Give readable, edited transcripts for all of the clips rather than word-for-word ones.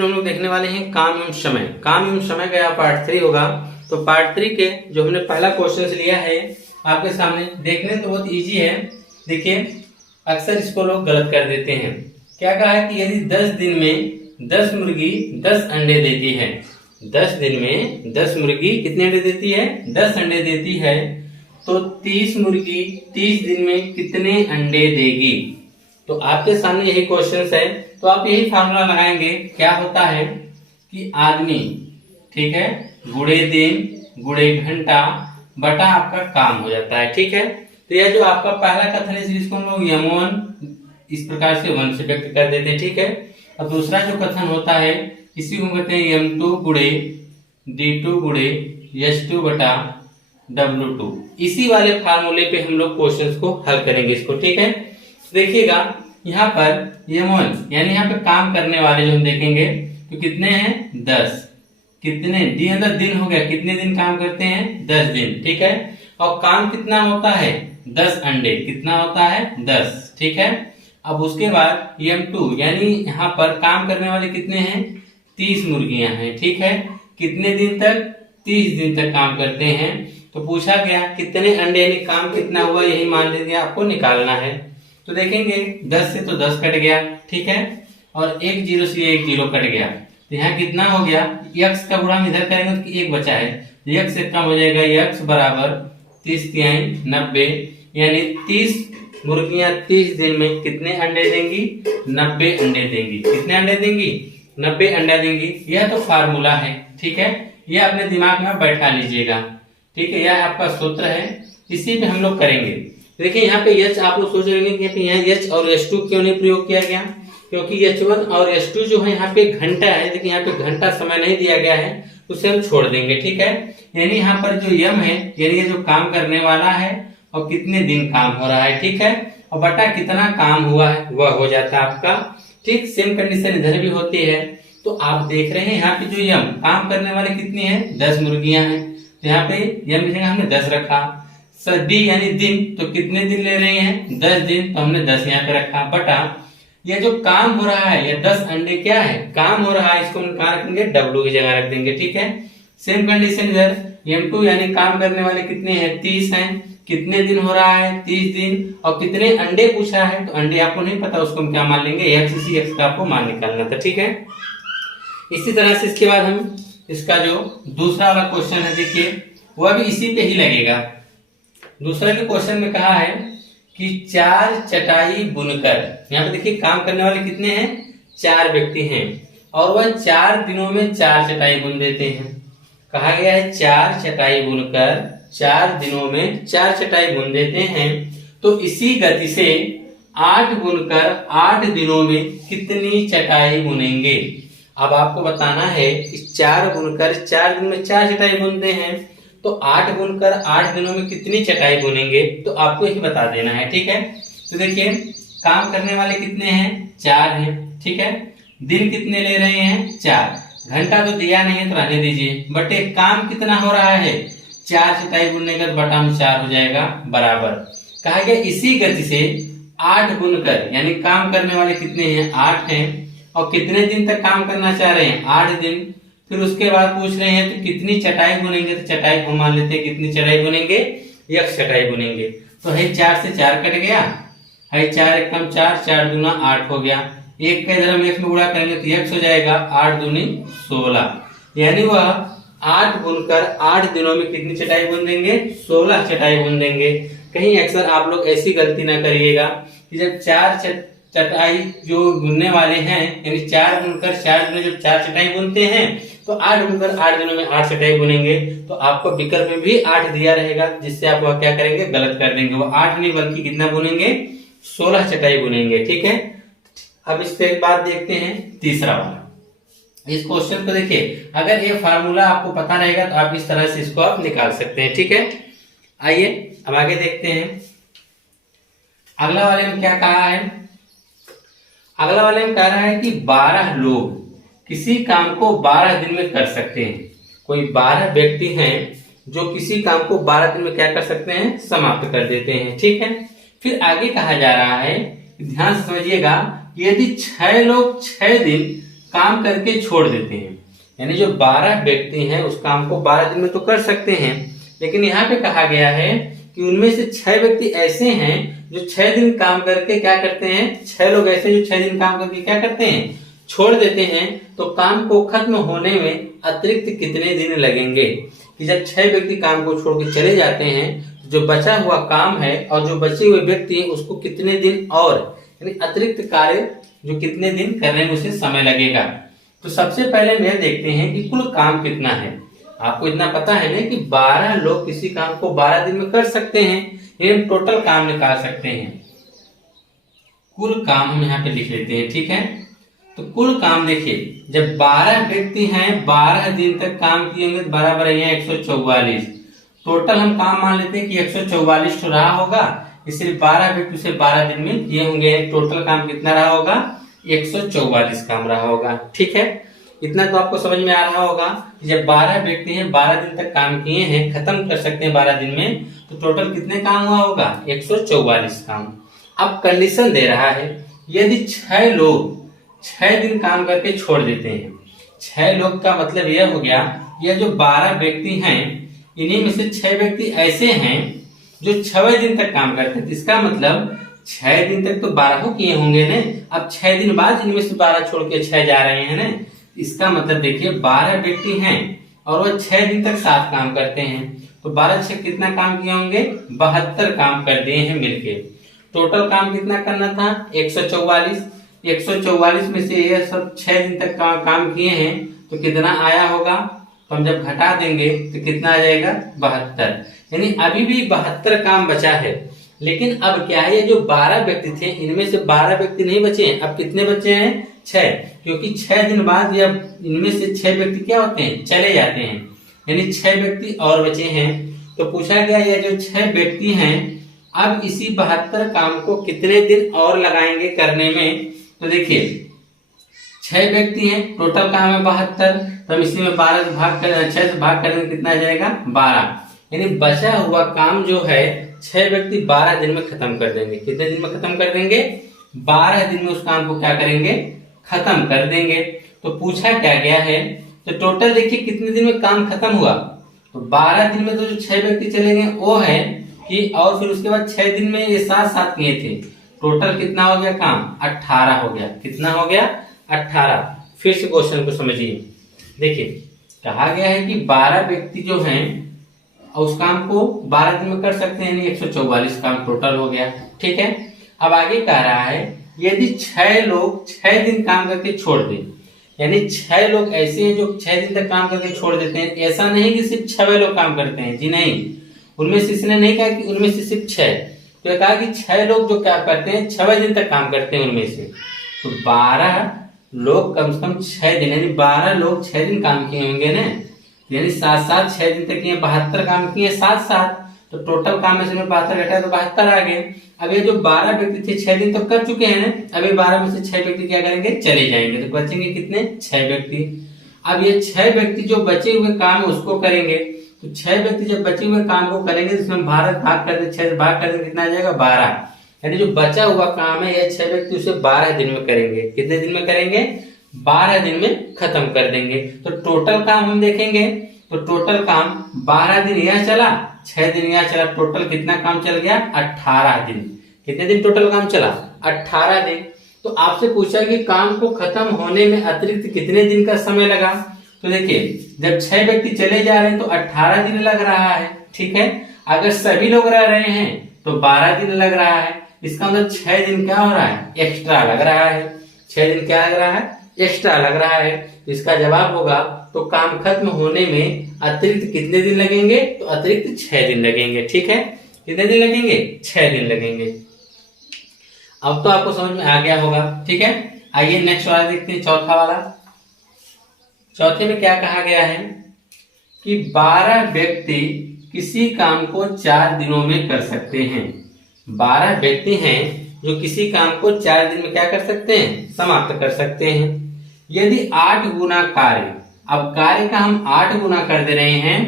फिर हम लोग देखने वाले हैं काम एवं समय। काम एवं समय का यह पार्ट 3 होगा। तो पार्ट 3 के जो हमने पहला क्वेश्चन लिया है आपके सामने, देखने तो बहुत इजी है। देखिए अक्सर इसको लोग गलत कर देते हैं। क्या कहा है कि यदि 10 दिन में 10 मुर्गी 10 अंडे देती है, 10 दिन में 10 मुर्गी कितने अंडे देती है? 10 अंडे देती है, तो 30 मुर्गी 30 दिन में कितने अंडे देगी? तो आपके सामने यही क्वेश्चन है, तो आप यही फार्मूला लगाएंगे। क्या होता है कि आदमी, ठीक है, गुणे दिन गुणे घंटा बटा आपका काम हो जाता है। ठीक है, तो यह जो आपका पहला कथन है इसको हम लोग यम1 इस प्रकार से 1 से व्यक्त कर देते हैं। ठीक है, और दूसरा जो कथन होता है इसी को कहते हैं m2 गुणे d2 गुणे h2 बटा w2। इसी वाले फार्मूले पे हम लोग क्वेश्चंस को हल करेंगे इसको। ठीक है, देखिएगा यहाँ पर m1 यानी यहाँ पे काम करने वाले जो हम देखेंगे तो कितने हैं? 10। कितने डी मतलब दिन हो गया, कितने दिन काम करते हैं? 10 दिन। ठीक है, और काम कितना होता है? 10 अंडे। कितना होता है? 10। ठीक है, अब उसके बाद m2 यानी यहाँ पर काम करने वाले कितने हैं? 30 मुर्गियां हैं। ठीक है, कितने दिन तक? 30 दिन तक काम करते हैं। तो पूछा गया कितने अंडे यानी काम कितना हुआ, यही मान लीजिए आपको निकालना है। तो देखेंगे 10 से तो 10 कट गया। ठीक है, और एक 0 से एक 0 कट गया, तो यहाँ कितना हो गया? x का गुणा हम इधर करेंगे तो 1 बचा है, x से कम हो जाएगा। x बराबर 30 तिहाई 90, यानी 30 मुर्गियां 30 दिन में कितने अंडे देंगी? 90 अंडे देंगी। कितने अंडे देंगी? 90 अंडा देंगी। यह तो फार्मूला है। ठीक है, यह अपने दिमाग में बैठा लीजिएगा। ठीक है, यह आपका सूत्र है, इसी पे हम लोग करेंगे। देखिए यहाँ पे H आप लोग सोच रहे हैं कि यहाँ H और H2 क्यों नहीं प्रयोग किया गया? क्योंकि H1 और H2 जो है यहाँ पे घंटा है, लेकिन यहाँ पे घंटा समय नहीं दिया गया है, उसे हम छोड़ देंगे। ठीक है, यानी यहाँ पर जो यम है यानी ये जो काम करने वाला है और कितने दिन काम हो रहा है। ठीक है, और बटा कितना काम हुआ है वह हो जाता है आपका। ठीक, सेम कंडीशन इधर भी होती है। तो आप देख रहे हैं यहाँ पे जो यम काम करने वाले कितनी है? 10 मुर्गियां हैं, तो यहाँ पे यम लिखेंगे हमने 10 रखा। सर डी यानी दिन, तो कितने दिन ले रहे हैं? 10 दिन, तो हमने 10 यहाँ पे रखा। बटा ये जो काम हो रहा है, ये 10 अंडे क्या है? काम हो रहा है, इसको हम कहाँ रखेंगे? W की जगह रख देंगे। ठीक है, सेम कंडीशन इधर m2 यानी काम करने वाले कितने हैं? 30 हैं। कितने दिन हो रहा है? 30 दिन। और कितने अंडे पूछा है, तो अंडे आपको नहीं पता, उसको हम क्या मान लेंगे? x। इसी x का आपको मान निकालना था। ठीक है, इसी तरह से इसके बाद हम इसका जो दूसरा वाला क्वेश्चन है देखिए, वह भी इसी पे ही लगेगा। दूसरा के क्वेश्चन में कहा है कि 4 चटाई बुनकर, यहाँ पे देखिए काम करने वाले कितने हैं? 4 व्यक्ति हैं, और वह 4 दिनों में 4 चटाई बुन देते हैं। कहा गया है 4 चटाई बुनकर 4 दिनों में 4 चटाई बुन देते हैं, तो इसी गति से 8 बुनकर 8 दिनों में कितनी चटाई बुनेंगे? अब आपको बताना है इस 4 बुनकर 4 दिन में 4 चटाई बुनते हैं, तो 8 बुनकर 8 दिनों में कितनी चटाई बुनेंगे, तो आपको ही बता देना है। ठीक है, तो देखिए काम करने वाले कितने हैं? 4 हैं। ठीक है, दिन कितने ले रहे हैं? 4। घंटा तो दिया नहीं है तो रहने दीजिए, बट एक काम कितना हो रहा है? 4 चटाई बुनने का बटा में 4 हो जाएगा बराबर। कहा गया इसी गति से 8 बुनकर यानी काम करने वाले कितने हैं? 8 हैं, और कितने दिन तक काम करना चाह रहे हैं? 8 दिन। फिर उसके बाद पूछ रहे हैं तो कितनी चटाई बुनेंगे, तो चटाई को मान लेते हैं। कितनी चटाई बुनेंगे? 1 चटाई बुनेंगे। तो है 4 से 4 कट गया, है 4 एकम 4, 4 दूना 8 हो गया। एक का इधर हम x में गुणा करेंगे तो x हो जाएगा, 8 दूनी 16, यानी वह 8 बुनकर 8 दिनों में कितनी चटाई बुन देंगे? 16 चटाई बुन देंगे। कहीं अक्सर आप लोग ऐसी गलती ना करिएगा कि जब 4 चटाई जो बुनने वाले हैं, यानी 4 बुनकर 4 दिनों जब 4 चटाई बुनते हैं, तो 8 बुनकर 8 दिनों में 8 चटाई बुनेंगे, तो आपको विकल्प में भी 8 दिया रहेगा, जिससे आप वह क्या करेंगे? गलत कर देंगे। वो 8 नहीं बल्कि कितना बुनेंगे? 16 चटाई बुनेंगे। ठीक है, अब इसके बाद देखते हैं तीसरा वाला। इस क्वेश्चन को देखिए, अगर ये फार्मूला आपको पता रहेगा तो आप इस तरह से इसको आप निकाल सकते हैं। ठीक है, आइए अब आगे देखते हैं। अगला वाले में क्या कहा है? अगला वाले में कह रहा है कि 12 लोग किसी काम को 12 दिन में कर सकते हैं। कोई 12 व्यक्ति हैं जो किसी काम को 12 दिन में क्या कर सकते हैं? समाप्त कर देते हैं। ठीक है, फिर आगे कहा जा रहा है, ध्यान से समझिएगा, यदि 6 लोग 6 दिन काम करके छोड़ देते हैं। यानी जो 12 व्यक्ति हैं उस काम को 12 दिन में तो कर सकते हैं, लेकिन यहाँ पे कहा गया है कि उनमें से 6 व्यक्ति ऐसे हैं जो 6 दिन काम करके क्या करते हैं, 6 लोग ऐसे जो 6 दिन काम करके क्या करते हैं, छोड़ देते हैं। तो काम को खत्म होने में अतिरिक्त कितने दिन लगेंगे, कि जब 6 व्यक्ति काम को छोड़ के चले जाते हैं तो जो बचा हुआ काम है और जो बचे हुए व्यक्ति हैं उसको कितने दिन और यानी अतिरिक्त कार्य जो कितने दिन करने में उसे समय लगेगा। तो सबसे पहले हम यह देखते हैं कि कुल काम कितना है। आपको इतना पता है ना कि 12 लोग किसी काम को 12 दिन में कर सकते हैं, हम टोटल काम निकाल सकते हैं। कुल काम हम यहाँ पे लिख लेते हैं, ठीक है। तो कुल काम देखिए, जब 12 व्यक्ति हैं 12 दिन तक काम किए होंगे तो 12 बराबर 144। टोटल हम काम मान लेते हैं कि 144 रहा होगा, इसलिए 12 व्यक्ति से 12 दिन में किए होंगे। टोटल काम कितना रहा होगा, 144 काम रहा होगा, ठीक है। इतना तो आपको समझ में आ रहा होगा कि जब 12 व्यक्ति हैं 12 दिन तक काम किए हैं, खत्म कर सकते हैं 12 दिन में, तो टोटल कितने काम हुआ होगा, 144 काम। अब कंडीशन दे रहा है यदि 6 लोग 6 दिन काम करके छोड़ देते हैं। 6 लोग का मतलब यह हो गया, यह जो 12 व्यक्ति हैं इन्हीं में से 6 व्यक्ति ऐसे हैं जो 6 दिन तक काम करते हैं। इसका मतलब 6 दिन तक तो 12 किए होंगे ने, अब 6 दिन बाद इनमें से 12 छोड़ के 6 जा रहे हैं ने। इसका मतलब देखिए 12 व्यक्ति हैं और वह 6 दिन तक साथ काम करते हैं, तो 12 6 कितना काम किए होंगे, 72 काम कर दिए हैं मिलके। टोटल काम कितना करना था, 144। 144 में से ये सब 6 दिन तक काम किए हैं तो कितना आया होगा, तो हम जब घटा देंगे तो कितना आ जाएगा, 72। यानी अभी भी 72 काम बचा है। लेकिन अब क्या है, ये जो 12 व्यक्ति थे इनमें से 12 व्यक्ति नहीं बचे हैं, अब कितने बचे हैं, 6। क्योंकि 6 दिन बाद या इनमें से 6 व्यक्ति क्या होते हैं, चले जाते हैं, यानी 6 व्यक्ति और बचे हैं। तो पूछा गया ये जो 6 व्यक्ति हैं अब इसी 72 काम को कितने दिन और लगाएंगे करने में। तो देखिए 6 व्यक्ति हैं, टोटल काम है 72, तो हम इसी में 12 से भाग कर 6 से भाग करेंगे कितना आ जाएगा, 12। यानी बचा हुआ काम जो है 6 व्यक्ति 12 दिन में खत्म कर देंगे। कितने दिन में खत्म कर देंगे, 12 दिन में उस काम को क्या करेंगे, खत्म कर देंगे। तो पूछा क्या गया है, तो टोटल देखिए कितने दिन में काम खत्म हुआ, तो 12 दिन में तो जो 6 व्यक्ति चले गए वो है कि, और फिर उसके बाद 6 दिन में ये साथ किए थे, टोटल कितना हो गया काम, 18 हो गया। कितना हो गया, 18। फिर से क्वेश्चन को समझिए, देखिए कहा गया है कि 12 व्यक्ति जो हैं उस काम को 12 दिन में कर सकते हैं, यानी 144 काम टोटल हो गया, ठीक है। अब आगे कह रहा है यदि 6 लोग 6 दिन काम करके छोड़ दें, यानी 6 लोग ऐसे हैं जो 6 दिन तक काम करके छोड़ देते हैं। ऐसा नहीं कि सिर्फ 6 लोग काम करते हैं, जी नहीं, उनमें से इसने नहीं कहा कि उनमें से सिर्फ 6, तो कहा कि 6 लोग जो क्या करते हैं 6 दिन तक काम करते हैं उनमें से, तो 12 लोग कम से कम 6 दिन, यानी 12 लोग 6 दिन काम किए होंगे ना, यानी 7 6 दिन तक किए, 72 काम किए 7, तो टोटल काम में से 72 घटा तो 72 आ गए। अब ये जो 12 व्यक्ति थे 6 दिन तो कर चुके हैं ना, अभी 12 में से 6 व्यक्ति क्या करेंगे, चले जाएंगे, तो बचेंगे कितने, 6 व्यक्ति। अब ये 6 व्यक्ति जो बचे हुए काम है उसको करेंगे, तो 6 व्यक्ति जब बचे हुए काम को करेंगे तो इसमें भाग कर दे, 6 से भाग कर दे, कितना आ जाएगा, 12। यानी जो बचा हुआ काम है ये 6 व्यक्ति उसे 12 दिन में करेंगे। कितने दिन में करेंगे, 12 दिन में खत्म कर देंगे। तो टोटल काम हम देखेंगे, तो टोटल काम 12 दिन यहाँ चला, 6 दिन यहाँ चला, टोटल कितना काम चल गया, 18 दिन। कितने दिन टोटल काम चला, 18 दिन। तो आपसे पूछा कि काम को खत्म होने में अतिरिक्त कितने दिन का समय लगा, तो देखिए जब 6 व्यक्ति चले जा रहे हैं तो 18 दिन लग रहा है, ठीक है। अगर सभी लोग रह रहे हैं तो 12 दिन लग रहा है। इसका मतलब 6 दिन क्या हो रहा है, एक्स्ट्रा लग रहा है। 6 दिन क्या लग रहा है, एक्स्ट्रा लग रहा है। इसका जवाब होगा तो काम खत्म होने में अतिरिक्त कितने दिन लगेंगे, तो अतिरिक्त 6 दिन लगेंगे, ठीक है। कितने दिन लगेंगे, 6 दिन लगेंगे। अब तो आपको समझ में आ गया होगा, ठीक है। आइए नेक्स्ट वाला देखते हैं, चौथा वाला। चौथे में क्या कहा गया है कि 12 व्यक्ति किसी काम को 4 दिनों में कर सकते हैं। 12 व्यक्ति हैं जो किसी काम को 4 दिन में क्या कर सकते हैं, समाप्त कर सकते हैं। यदि 8 गुना कार्य, अब कार्य का हम 8 गुना कर दे रहे हैं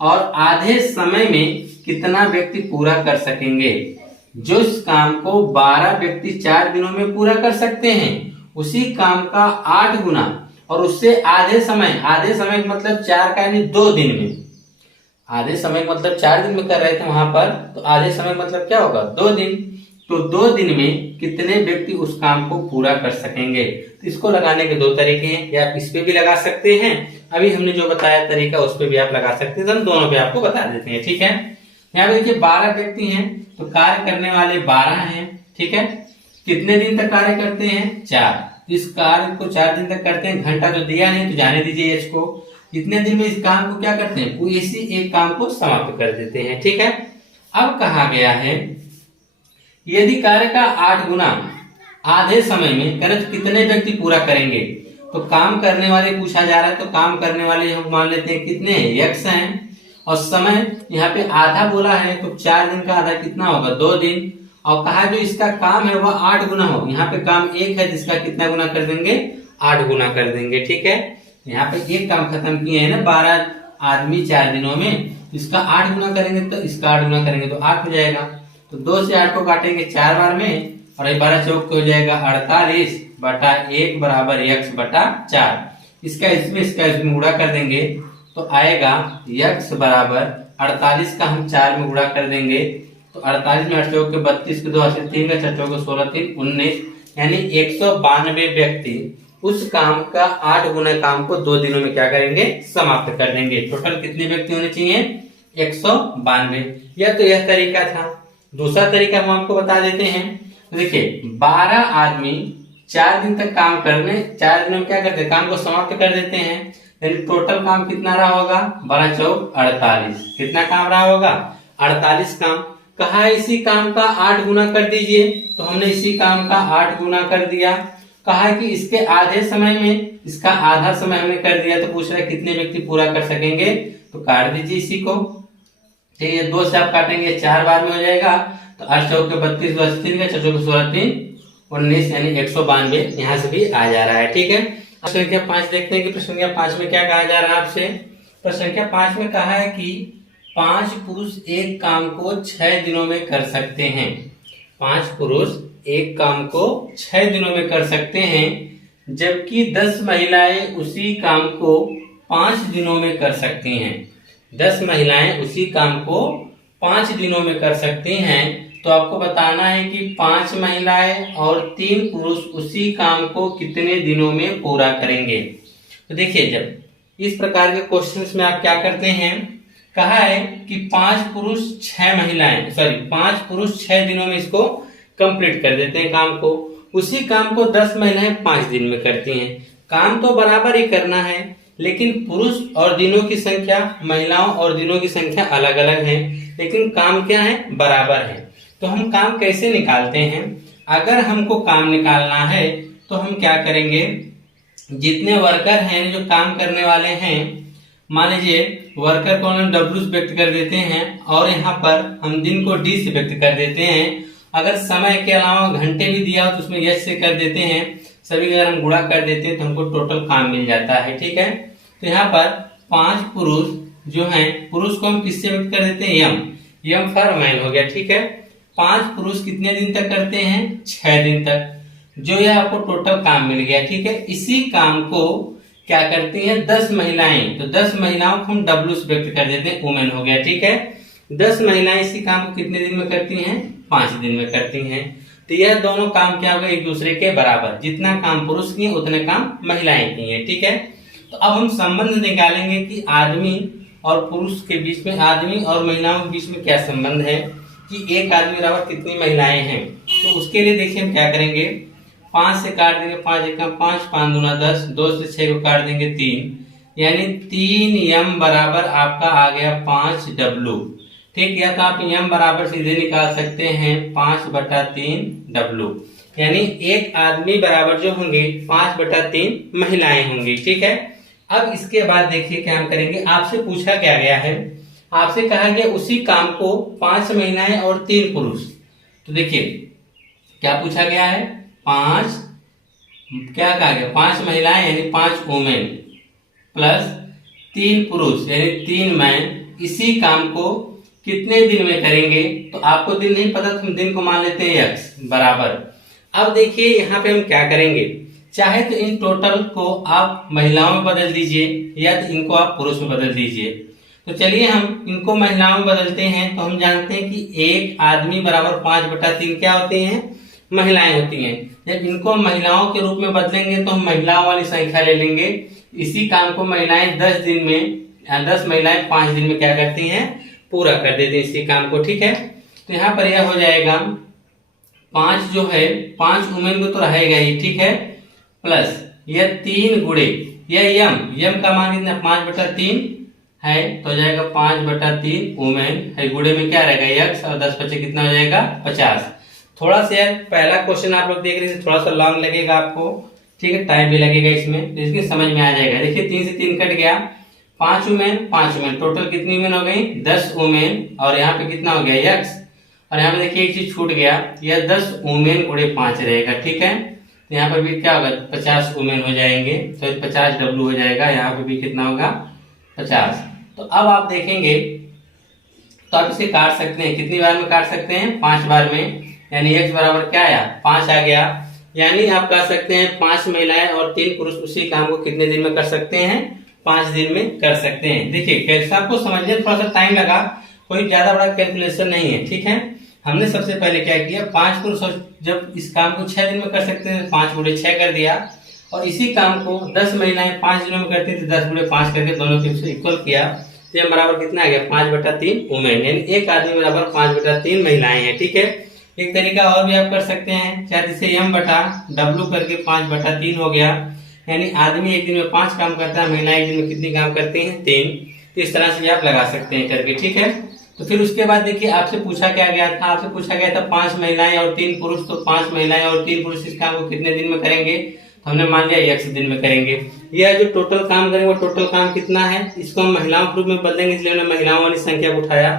और आधे समय में कितना व्यक्ति पूरा कर सकेंगे। जो इस काम को 12 व्यक्ति 4 दिनों में पूरा कर सकते हैं उसी काम का 8 गुना और उससे आधे समय का मतलब 4 का यानी 2 दिन में, आधे समय का मतलब 4 दिन में कर रहे थे वहां पर, तो आधे समय का मतलब क्या होगा 2 दिन। तो 2 दिन में कितने व्यक्ति उस काम को पूरा कर सकेंगे। तो इसको लगाने के 2 तरीके हैं, या आप इस पे भी लगा सकते हैं, अभी हमने जो बताया तरीका उस पे भी आप लगा सकते हैं, तो हम दोनों पे आपको बता देते हैं। ठीक है, यहाँ पे देखिए 12 व्यक्ति हैं, तो कार्य करने वाले 12 हैं। ठीक है, कितने दिन तक कार्य करते हैं 4, इस कार्य को 4 दिन तक करते हैं। घंटा तो दिया नहीं तो जाने दीजिए एच को। कितने दिन में इस काम को क्या करते हैं, वो इसी एक काम को समाप्त कर देते हैं। ठीक है, अब कहा गया है यदि कार्य का 8 गुना आधे समय में करें तो कितने व्यक्ति पूरा करेंगे। तो काम करने वाले पूछा जा रहा है, तो काम करने वाले हम मान लेते हैं कितने x हैं, और समय यहाँ पे आधा बोला है, तो 4 दिन का आधा कितना होगा 2 दिन, और कहा जो इसका काम है वह 8 गुना हो। यहाँ पे काम 1 है, जिसका कितना गुना कर देंगे 8 गुना कर देंगे। ठीक है, यहाँ पे एक काम खत्म किए हैं ना 12 आदमी 4 दिनों में, इसका 8 गुना करेंगे तो इसका 8 गुना करेंगे तो 8 हो जाएगा। तो 2 से 8 को काटेंगे 4 बार में, और 12 चौक हो जाएगा 48 बटा 1 बराबर x बटा 4। इसका इसमें गुणा कर देंगे तो आएगा x बराबर 48 का हम 4 में गुणा कर देंगे, तो 48 में 8 चौक के 32 के 2 से 3 का 6 चौक 16 3 19, यानी 192 व्यक्ति उस काम का 8 गुना काम को 2 दिनों में क्या करेंगे समाप्त कर देंगे। टोटल कितने व्यक्ति होने चाहिए 192। यह तरीका था। दूसरा तरीका हम आपको बता देते हैं। तो देखिए 12 आदमी 4 दिन तक काम करने, 4 दिनों में क्या करते हैं काम को समाप्त कर देते हैं, यानी टोटल काम कितना रहा होगा 12 चौक 48। कितना काम रहा होगा 48 काम। कहा इसी काम का 8 गुना कर दीजिए, तो हमने इसी काम का 8 गुना कर दिया। कहा कि इसके आधे समय में इसका आधा समय हमने कर दिया, तो पूछ रहा है कितने व्यक्ति पूरा कर सकेंगे, तो काट दीजिए इसी को। ठीक है, 2 से आप काटेंगे 4 बार में हो जाएगा, तो 8 चौक के 32 2 से 3 का 6 चौक 16 3 19, यानी 192 यहाँ से भी आ जा रहा है। ठीक है, अब संख्या 5 देखते हैं कि प्रश्न संख्या 5 में क्या कहा जा रहा है आपसे। प्रश्न संख्या 5 में कहा है कि 5 पुरुष एक काम को 6 दिनों में कर सकते हैं। 5 पुरुष एक काम को 6 दिनों में कर सकते हैं, जबकि 10 महिलाएं उसी काम को 5 दिनों में कर सकती हैं। 10 महिलाएं उसी काम को 5 दिनों में कर सकती हैं। तो आपको बताना है कि 5 महिलाएं और 3 पुरुष उसी काम को कितने दिनों में पूरा करेंगे। तो देखिए जब इस प्रकार के क्वेश्चंस में आप क्या करते हैं, कहा है कि 5 पुरुष 6 दिनों में इसको कंप्लीट कर देते हैं काम को। उसी काम को 10 महिलाएं 5 दिन में करती हैं। काम तो बराबर ही करना है, लेकिन पुरुष और दिनों की संख्या, महिलाओं और दिनों की संख्या अलग अलग है, लेकिन काम क्या है बराबर है। तो हम काम कैसे निकालते हैं, अगर हमको काम निकालना है तो हम क्या करेंगे, जितने वर्कर हैं जो काम करने वाले हैं, मान लीजिए वर्कर को हम W व्यक्त कर देते हैं, और यहाँ पर हम दिन को D से व्यक्त कर देते हैं। अगर समय के अलावा घंटे भी दिया हो तो उसमें यश से कर देते हैं। सभी अगर हम गुणा कर देते हैं तो हमको टोटल काम मिल जाता है। ठीक है, तो यहाँ पर 5 पुरुष जो हैं, पुरुष को हम किससे व्यक्त कर देते हैं यम फॉर मैन हो गया। ठीक है, 5 पुरुष कितने दिन तक करते हैं 6 दिन तक, जो यह आपको टोटल काम मिल गया। ठीक है, इसी काम को क्या करती हैं 10 महिलाएं, तो 10 महिलाओं को हम W से व्यक्त कर देते हैं, वुमेन हो गया। ठीक है, 10 महिलाएं इसी काम को कितने दिन में करती हैं 5 दिन में करती हैं। तो यह दोनों काम क्या होगा एक दूसरे के बराबर, जितना काम पुरुष किए उतने काम महिलाएं की हैं। ठीक है, तो अब हम संबंध निकालेंगे कि आदमी और पुरुष के बीच में, आदमी और महिलाओं के बीच में क्या संबंध है, कि एक आदमी बराबर कितनी महिलाएं हैं। तो उसके लिए देखिए हम क्या करेंगे, 5 से काट देंगे 5 1 5 5 दूना 10, 2 से 6 को काट देंगे 3, यानी 3m बराबर आपका आ गया 5w। ठीक, या तो आप m बराबर सीधे निकाल सकते हैं 5/3w, यानी एक आदमी बराबर जो होंगे 5/3 महिलाएं होंगी। ठीक है, अब इसके बाद देखिए क्या हम करेंगे, आपसे पूछा क्या गया है, आपसे कहा गया उसी काम को 5 महिलाएं और 3 पुरुष। तो देखिए क्या पूछा गया है, 5 क्या कहा गया 5 महिलाएं यानी 5 वुमेन प्लस 3 पुरुष यानी 3 मैन इसी काम को कितने दिन में करेंगे। तो आपको दिन नहीं पता तो हम दिन को मान लेते हैं x बराबर। अब देखिए यहाँ पे हम क्या करेंगे, चाहे तो इन टोटल को आप महिलाओं में बदल दीजिए या तो इनको आप पुरुष में बदल दीजिए। तो चलिए हम इनको महिलाओं में बदलते हैं। तो हम जानते हैं कि एक आदमी बराबर 5/3 क्या होते हैं, महिलाएं होती हैं। जब इनको महिलाओं के रूप में बदलेंगे तो हम महिलाओं वाली संख्या ले लेंगे। इसी काम को महिलाएं 10 दिन में 10 महिलाएं 5 दिन में क्या करती हैं, पूरा कर देती हैं इसी काम को। ठीक है, तो यहाँ पर यह हो जाएगा 5 जो है 5 वुमेन को तो रहेगा ही, ठीक है, प्लस यह 3 गुणे यह यम का मान कितना 5/3 है, तो हो जाएगा 5/3 वुमेन है, गुणे में क्या रहेगा x और 10 बचे कितना हो जाएगा 50। थोड़ा सा यार पहला क्वेश्चन आप लोग देख रहे थे, थोड़ा सा लॉन्ग लगेगा आपको, ठीक है, टाइम भी लगेगा इसमें, तो इसकी समझ में आ जाएगा। देखिए 3 से 3 कट गया, 5 वुमेन टोटल कितनी वुमेन हो गई 10 वुमेन, और यहाँ पे कितना हो गया x, और यहाँ पे देखिए एक चीज छूट गया, यह 10 वुमेन गुणे 5 रहेगा। ठीक है, तो यहाँ पर भी क्या होगा 50 वुमेन हो जाएंगे, तो 50 W हो जाएगा, यहाँ पे भी कितना होगा 50। तो अब आप देखेंगे तो आप इसे काट सकते हैं, कितनी बार में काट सकते हैं 5 बार में, यानी x बराबर क्या आया 5 आ गया। यानी आप कह सकते हैं 5 महिलाएं और 3 पुरुष उसी काम को कितने दिन में कर सकते हैं, 5 दिन में कर सकते हैं। देखिए कैसे आपको समझने में थोड़ा सा टाइम लगा, कोई ज्यादा बड़ा कैलकुलेशन नहीं है। ठीक है, हमने सबसे पहले क्या किया 5 पुरुष जब इस काम को 6 दिन में कर सकते हैं 5 गुणे 6 कर दिया, और इसी काम को 10 महिलाएं 5 दिनों में करती थी, 10 गुणे 5 करके दोनों के इक्वल किया, तो यह बराबर कितना आ गया 5/3 वुमेन, यानी एक आदमी बराबर 5/3 महिलाएं हैं। ठीक है, एक तरीका और भी आप कर सकते हैं, चाहे इसे m/w करके 5/3 हो गया, यानी आदमी एक दिन में 5 काम करता है, महिलाएं एक दिन में कितनी काम करती हैं 3। तो इस तरह से भी आप लगा सकते हैं करके। ठीक है, तो फिर उसके बाद देखिए आपसे पूछा क्या गया था, आपसे पूछा गया था 5 महिलाएं और 3 पुरुष, तो 5 महिलाएं और 3 पुरुष इस काम को कितने दिन में करेंगे, तो हमने मान लिया x दिन में करेंगे। यह जो टोटल काम करेंगे वो टोटल काम कितना है, इसको हम महिलाओं के रूप में बदलेंगे, इसलिए हमने महिलाओं वाली संख्या को उठाया।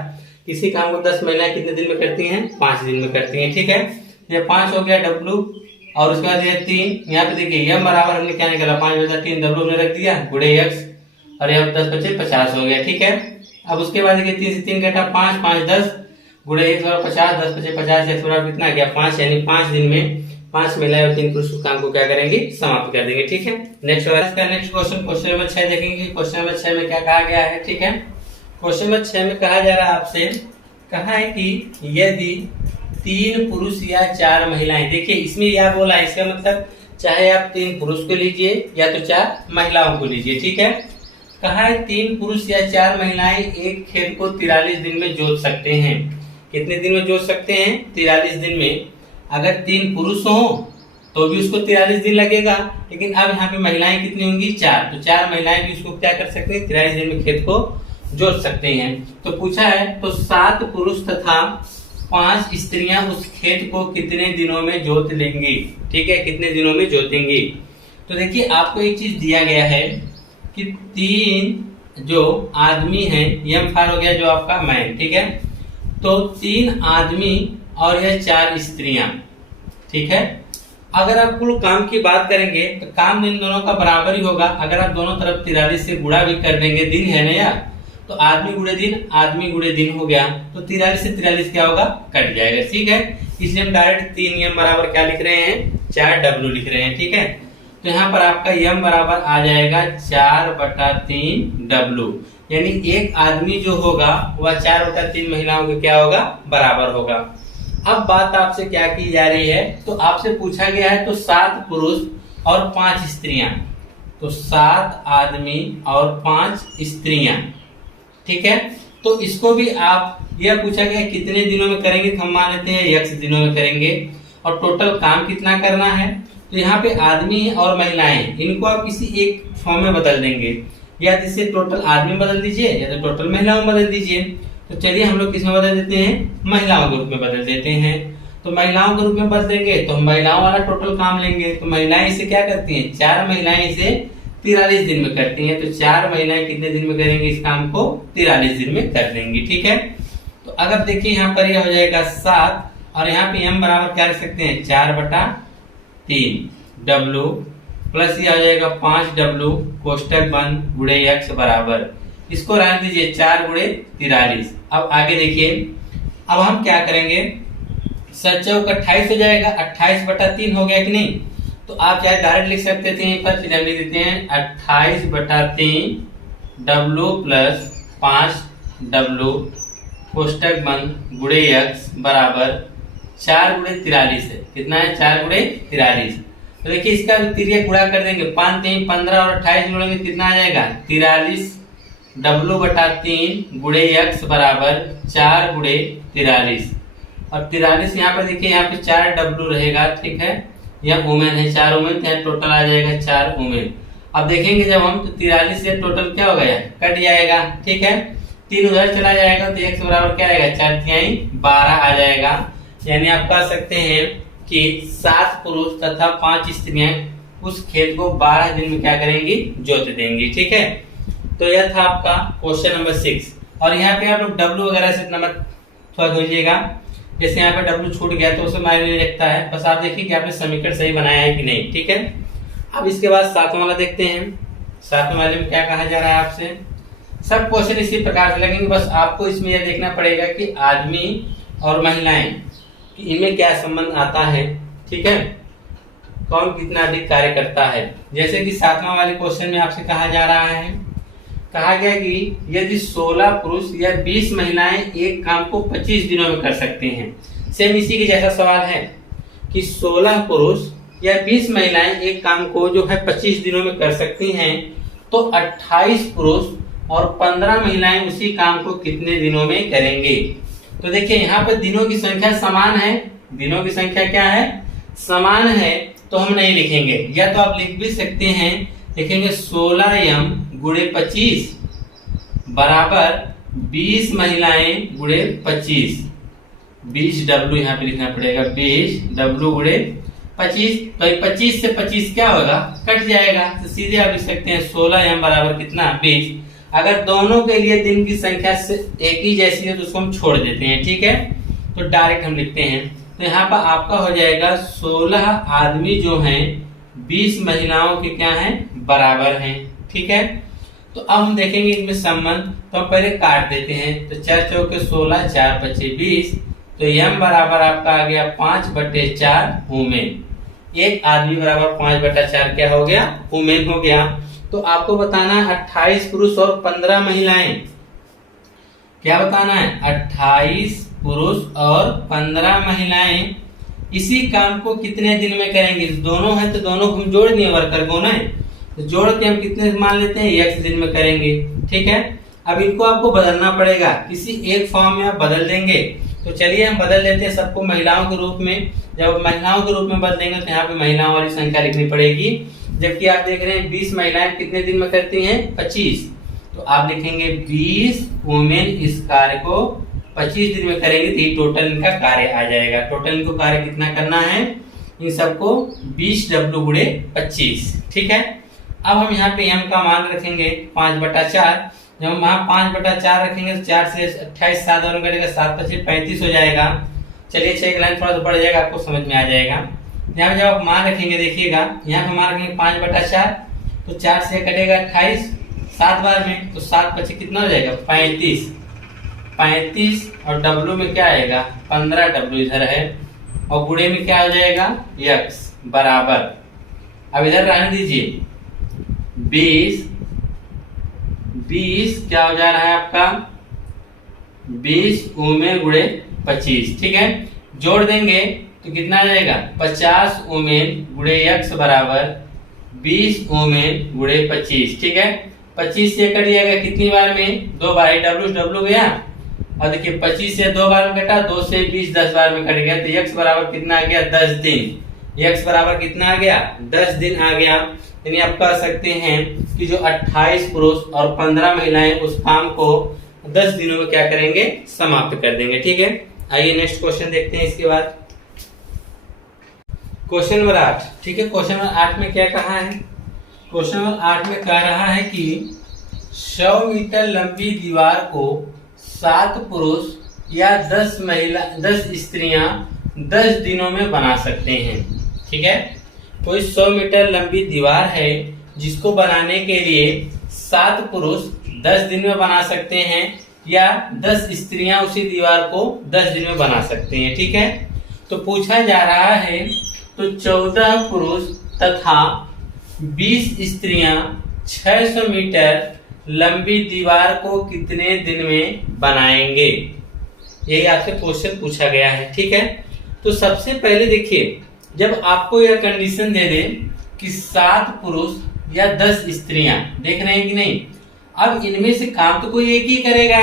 इसी काम को 10 महिलाएं कितने दिन में करती हैं, 5 दिन में करती हैं। ठीक है, ये 5 हो गया W, और उसके बाद ये 3, यहाँ पे देखिए m बराबर हमने क्या निकाला 5/3 W हमने रख दिया गुणे x, और यहाँ 10 बचे 50 हो गया। ठीक है, अब उसके बाद देखिए 3 से 3 कटा 5, 5 10 गुणे 1 और 50, 10 बचे 50, x बराबर कितना गया 5, यानी 5 दिन में 5 महिलाएं और 3 पुरुष काम को क्या करेंगे, समाप्त कर देंगे। ठीक है, नेक्स्ट क्वेश्चन नंबर 6 देखेंगे। क्वेश्चन नंबर 6 में क्या कहा गया है। ठीक है, क्वेश्चन नंबर 6 में कहा जा रहा है आपसे, कहा है कि यदि 3 पुरुष या 4 महिलाएं, देखिए इसमें यह बोला है, इसका मतलब चाहे आप 3 पुरुष को लीजिए या तो 4 महिलाओं को लीजिए। ठीक है, कहा है 3 पुरुष या 4 महिलाएं एक खेत को 43 दिन में जोत सकते हैं। कितने दिन में जोत सकते हैं, 43 दिन में। अगर 3 पुरुष हो तो भी उसको 43 दिन लगेगा, लेकिन अब यहाँ पे महिलाएं कितनी होंगी 4, तो 4 महिलाएं भी उसको क्या कर सकते हैं 43 दिन में खेत को जोत सकते हैं। तो पूछा है तो 7 पुरुष तथा 5 स्त्रियां उस खेत को कितने दिनों में जोत लेंगी। ठीक है, कितने दिनों में जोतेंगी। तो देखिए आपको एक चीज दिया गया है कि 3 जो आदमी है, यम फार हो गया जो आपका मैन, ठीक है, तो 3 आदमी और यह 4 स्त्रियां। ठीक है, अगर आप कुल काम की बात करेंगे तो काम इन दोनों का बराबर ही होगा। अगर आप दोनों तरफ 43 से गुणा भी कर देंगे, दिन है ना यार, तो आदमी गुणे दिन हो गया, तो 43 से 43 क्या होगा, कट जाएगा। ठीक है, इसलिए हम डायरेक्ट 3 यम बराबर क्या लिख रहे हैं 4 W लिख रहे हैं। ठीक है, तो यहाँ पर आपका यम बराबर आ जाएगा 4/3 W, यानी एक आदमी जो होगा वह 4/3 महिलाओं के क्या होगा, बराबर होगा। अब बात आपसे क्या की जा रही है, तो आपसे पूछा गया है तो 7 पुरुष और 5 स्त्रियां, तो 7 आदमी और 5 स्त्रियां। ठीक है, तो इसको भी आप यह पूछा गया कितने दिनों में करेंगे, तो हम मान लेते हैं x दिनों में करेंगे, और टोटल काम कितना करना है। तो यहाँ पे आदमी और महिलाएं, इनको आप किसी एक फॉर्म में बदल देंगे, या जिससे टोटल आदमी बदल दीजिए या तो टोटल महिलाओं में बदल दीजिए। तो चलिए हम लोग किसमें बदल देते हैं, महिलाओं के रूप में बदल देते हैं। तो महिलाओं के रूप में बदलेंगे तो हम महिलाओं वाला टोटल काम लेंगे। तो महिलाएं इसे क्या करती हैं, 4 महिलाएं इसे 43 दिन में करती हैं, तो 4 महिलाएं कितने दिन में करेंगे इस काम को, 43 दिन में कर देंगी। ठीक है, तो अगर देखिए यहाँ पर यह हो जाएगा 7, और यहाँ पे m बराबर क्या रख सकते हैं 4/3 W, प्लस यह हो जाएगा 5 W कोष्टक बंद गुणे x बराबर, इसको रहने दीजिए 4 गुणे 43। अब आगे देखिए, अब हम क्या करेंगे, 7 चौक 28 हो जाएगा, 28/3 हो गया कि नहीं। तो आप चाहे डायरेक्ट लिख सकते थे यहीं पर, फिर हम लिख देते हैं 28/3 W प्लस 5W कोष्टक बंद गुणे x बराबर 4 गुणे 43 है। कितना है? 4 गुणे 43। तो देखिए इसका तिर्यक गुणा कर देंगे, 5 3 15 और 28 जोड़ेंगे कितना आ जाएगा? 43 W/3 गुणे x बराबर 4 गुणे 43। अब 43 यहाँ पर देखिए, यहाँ पे 4 W रहेगा, ठीक है, यह वुमेन है, 4 वुमेन, तो टोटल आ जाएगा 4 वुमेन। अब देखेंगे जब हम, तो 43 से टोटल क्या हो गया? कट जाएगा, ठीक है, 3 उधर चला जाएगा, तो x बराबर क्या आएगा? 4 तिहाई 12 आ जाएगा। यानी आप कह सकते हैं कि 7 पुरुष तथा 5 स्त्रियां उस खेत को 12 दिन में क्या करेंगी? जोत देंगी, ठीक है। तो यह था आपका क्वेश्चन नंबर 6। और यहाँ पे आप लोग W वगैरह से नंबर थोड़ा खोजिएगा, जैसे यहाँ पे W छूट गया तो उसे मायने नहीं रखता है, बस आप देखिए कि आपने समीकरण सही बनाया है कि नहीं, ठीक है। अब इसके बाद 7वां वाला देखते हैं। 7वें वाले में क्या कहा जा रहा है आपसे? सब क्वेश्चन इसी प्रकार से लगेंगे, बस आपको इसमें यह देखना पड़ेगा कि आदमी और महिलाएं इनमें क्या संबंध आता है, ठीक है, कौन कितना अधिक कार्य करता है। जैसे कि 7वां वाले क्वेश्चन में आपसे कहा जा रहा है, कहा गया कि यदि 16 पुरुष या 20 महिलाएं एक काम को 25 दिनों में कर सकते हैं। सेम इसी के जैसा सवाल है कि 16 पुरुष या 20 महिलाएं एक काम को जो है 25 दिनों में कर सकती हैं, तो 28 पुरुष और 15 महिलाएं उसी काम को कितने दिनों में करेंगे। तो देखिए यहाँ पे दिनों की संख्या समान है, दिनों की संख्या क्या है? समान है, तो हम नहीं लिखेंगे, या तो आप लिख भी सकते हैं, लिखेंगे 16m गुणे 25 बराबर 20 महिलाएं गुणे 25, 20W यहाँ पे लिखना पड़ेगा, 20W गुणे 25। तो 25 से 25 क्या होगा? कट जाएगा, तो सीधे आप लिख सकते हैं 16m बराबर कितना? 20। अगर दोनों के लिए दिन की संख्या से एक ही जैसी है तो उसको हम छोड़ देते हैं, ठीक है, तो डायरेक्ट हम लिखते हैं। तो यहाँ पर आपका हो जाएगा 16 आदमी जो हैं 20 महिलाओं के क्या हैं? बराबर हैं, ठीक है। तो अब हम देखेंगे इनमें संबंध, तो हम पहले काट देते हैं, तो 4 चौके 16, 4 पचे 20, तो m बराबर आपका आ गया 5/4 वुमेन। एक आदमी बराबर 5/4 क्या हो गया? वुमेन हो गया। तो आपको बताना है 28 पुरुष और 15 महिलाएं। क्या बताना है? 28 पुरुष और 15 महिलाएं इसी काम को कितने दिन में करेंगे। दोनों है तो दोनों को हम जोड़ दिए, वर्कर को ना, तो जोड़ के हम कितने मान लेते हैं? x दिन में करेंगे, ठीक है। अब इनको आपको बदलना पड़ेगा, किसी एक फॉर्म में आप बदल देंगे। तो चलिए हम बदल लेते हैं सबको महिलाओं के रूप में। जब महिलाओं के रूप में बदलेंगे तो यहाँ पे महिलाओं वाली संख्या लिखनी पड़ेगी, जबकि आप देख रहे हैं 20 महिलाएं कितने दिन में करती हैं? 25। तो आप लिखेंगे 20 वुमेन इस कार्य को 25 दिन में करेंगे, तो ये टोटल इनका कार्य आ जाएगा। टोटल इनको कार्य कितना करना है? इन सबको 20W गुणे 25, ठीक है। अब हम यहाँ पे m का मान रखेंगे 5/4। जब हम वहाँ 5/4 रखेंगे तो 4 से 28 7 और करेगा, 7 × 35 हो जाएगा। चलिए 6 लाइन थोड़ा सा बढ़ जाएगा, आपको समझ में आ जाएगा। यहाँ पे जब आप मान रखेंगे, देखिएगा यहाँ पे मान रखेंगे 5/4, तो 4 से कटेगा 28 7 बार में, तो 7 × 5 कितना हो जाएगा? 35 और W में क्या आएगा? 15W इधर है, और गुणे में क्या हो जाएगा? x बराबर, अब इधर रहने दीजिए, 20 क्या हो जा रहा है आपका? 20 वुमेन गुणे 25, ठीक है। जोड़ देंगे तो कितना आ जाएगा? 50 वुमेन गुणे x बराबर 20 वुमेन गुणे 25, ठीक है। 25 से कट जाएगा कितनी बार में? 2 बार, W गया, और देखिए 25 से 2 बार में कटा, 2 से 20 10 बार में कट गया, तो x बराबर कितना आ गया? 10 दिन। x बराबर कितना आ गया? 10 दिन आ गया। यानी आप कह सकते हैं कि जो 28 पुरुष और 15 महिलाएं उस काम को 10 दिनों में क्या करेंगे? समाप्त कर देंगे, ठीक है। आइए नेक्स्ट क्वेश्चन देखते हैं इसके बाद। क्वेश्चन नंबर 8, ठीक है। क्वेश्चन नंबर 8 में क्या कहा है? क्वेश्चन नंबर 8 में कह रहा है कि 100 मीटर लंबी दीवार को 7 पुरुष या 10 स्त्रियां 10 दिनों में बना सकते हैं, ठीक है। कोई 100 मीटर लंबी दीवार है जिसको बनाने के लिए 7 पुरुष 10 दिन में बना सकते हैं, या 10 स्त्रियां उसी दीवार को 10 दिन में बना सकते हैं, ठीक है। तो पूछा जा रहा है, तो 14 पुरुष तथा 20 स्त्रियां 600 मीटर लंबी दीवार को कितने दिन में बनाएंगे? यही आपसे क्वेश्चन पूछा गया है। ठीक है, तो सबसे पहले देखिए, जब आपको यह कंडीशन दे दे कि 7 पुरुष या 10 स्त्रियां, देख रहे हैं कि नहीं, अब इनमें से काम तो कोई एक ही करेगा।